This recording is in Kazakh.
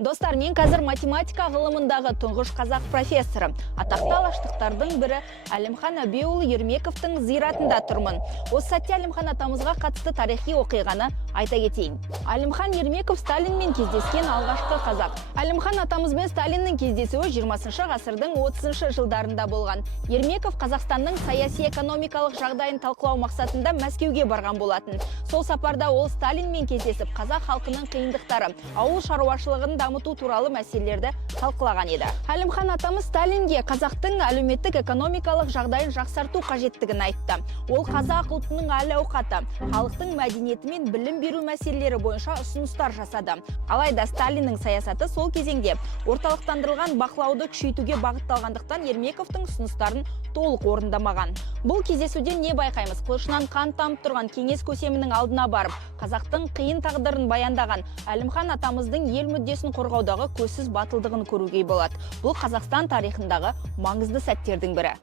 Достар, мен қазір математика ғылымындағы тұңғыш қазақ профессоры, атақты алаштықтардың бірі Әлімхан Әбеуұлы Ермековтің зиратында тұрмын. Осы сәтте Әлімхан атамызға қатысты тарихи оқиғаны айта кетейін. Әлімхан Ермеков Сталинмен кездескен алғашқы қазақ. Әлімхан атамызбен Сталиннің кездесуі 20 ғасырдың 30 жылдарында болған. Ермеков Қазақстанның саяси экономикалық жағдайын талқылау мақсатында Мәскеуге барған болатын. Сол сапарда ол Сталинмен кездесіп, қазақ халқының қиындықтары, ауыл шаруашылығын дамыту туралы мәселелерді талқылаған еді. Әлімхан атамыз Сталинге қазақтың әлеуметтік экономикалық жағдайын жақсарту қажеттігін айтты. Ол қазақ ұлтының әл-ауқаты, халықтың мәдениеті мен білім беру мәселелері бойынша ұсыныстар жасады. Алайда Сталиннің саясаты сол кезеңде орталықтандырылған бақылауды күшейтуге бағытталғандықтан Ермековтың ұсыныстарын толық орындамаған. Бұл кездесуден не байқаймыз? Қылышынан қан тамып тұрған кеңес көсемінің алдына барып, қазақтың қиын тағдырын баяндаған Әлімхан атамыздың ел мүддесін қорғаудағы көзсіз батылдығын көруге болады. Бұл Қазақстан тарихындағы маңызды сәттердің бірі.